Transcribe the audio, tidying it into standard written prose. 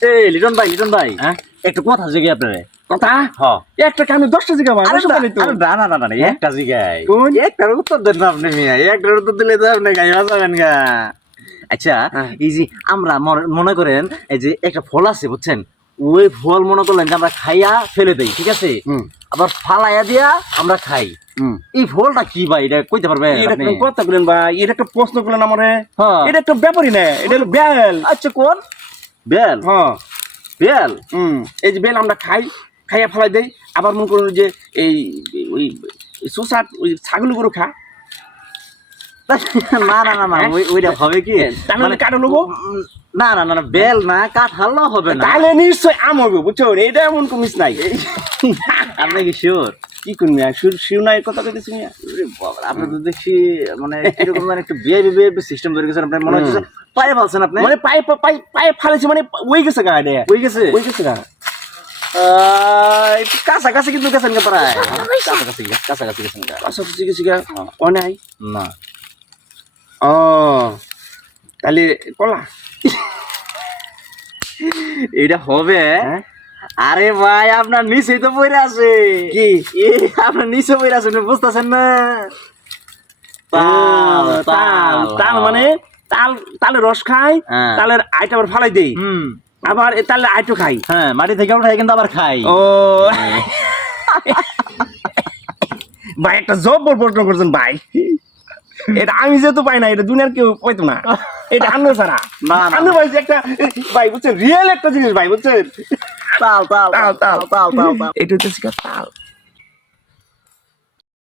এই লিটন ভাই হ্যাঁ একটা কথা জিজ্ঞাসা আপনারে কথা হ্যাঁ একটা কামে 10টা জিগা ভাই আরে বুঝতে তো না একটা জিগাই কোন? একটার উত্তর দেন না আপনি মিয়া একটার উত্তর দিলে তো আপনি গাইবা যাবেন গা আচ্ছা হ্যাঁ। এই যে আমরা মনে করেন এই যে একটা ফল আছে বুঝছেন ওই ফল মনে করলেন যে আমরা খাইয়া ফেলে দেই ঠিক আছে হুম আবার ফালাইয়া দিয়া আমরা খাই হুম এই ফলটা কি ভাই এটা কইতে পারবেন এটা আপনি? কোন কথা বলেন ভাই এটা একটা প্রশ্ন করলেন আমারে হ্যাঁ। এটা একটা ব্যাপারই না এটা হলো বেল আচ্ছা কোন বেল হ্যাঁ বেল এই যে বেল আমরা খাইয়া ফেলাই দেই আবার মনে করুন যে এই ওই সুসাট ওই ছাগল গরু খা না ওইটা হবে কি তাহলে কাটা নেবো না বেল না কাঁঠাল হবে না তাহলে নিশ্চয় আম হবে বুঝছো এটা এমন কমিস নাই আপনি কি শিওর কি করবি শিউ নাই কথা কইতেছি আপনি তো দেখছি মানে এরকম একটা বিআইবি সিস্টেম তৈরি করেছেন আপনার মনে হচ্ছে পায়ে ফেলছেন আপনি মানে পায়ে ফালেছে মানে ওই গেছে গা এটা ওই গেছে ওই গেছে গা একটু কাছাকাছি কিন্তু গেছেন কে প্রায় কাছাকাছি গেছেন গা। আচ্ছা ঠিক আছে গা অনাই না ও তাহলে কলা এটা হবে হ্যাঁ আরে ভাই আপনার নিচেই তো পড়ে আছে কি আপনার নিচে পড়ে আছে বুঝতেছেন না তাল তাল তাল মানে তালের রস খাই হ্যাঁ। তালের আইটা আবার ফালাই দেই আবার তালে আইটো খাই হ্যাঁ মাটি থেকে উঠাই কিন্তু আবার খাই ও ভাই একটা জব্বর প্রশ্ন করছেন ভাই এটা আমি যেহেতু পাই না এটা দুনিয়ার কেউ পাইতো না এটা আন্ন ছাড়া না, না, আন্ন ভাই যে একটা ভাই বুঝছেন রিয়েল একটা জিনিস ভাই বুঝছেন তাল তাল তাল তাল তাল তাল এটা হচ্ছে তাল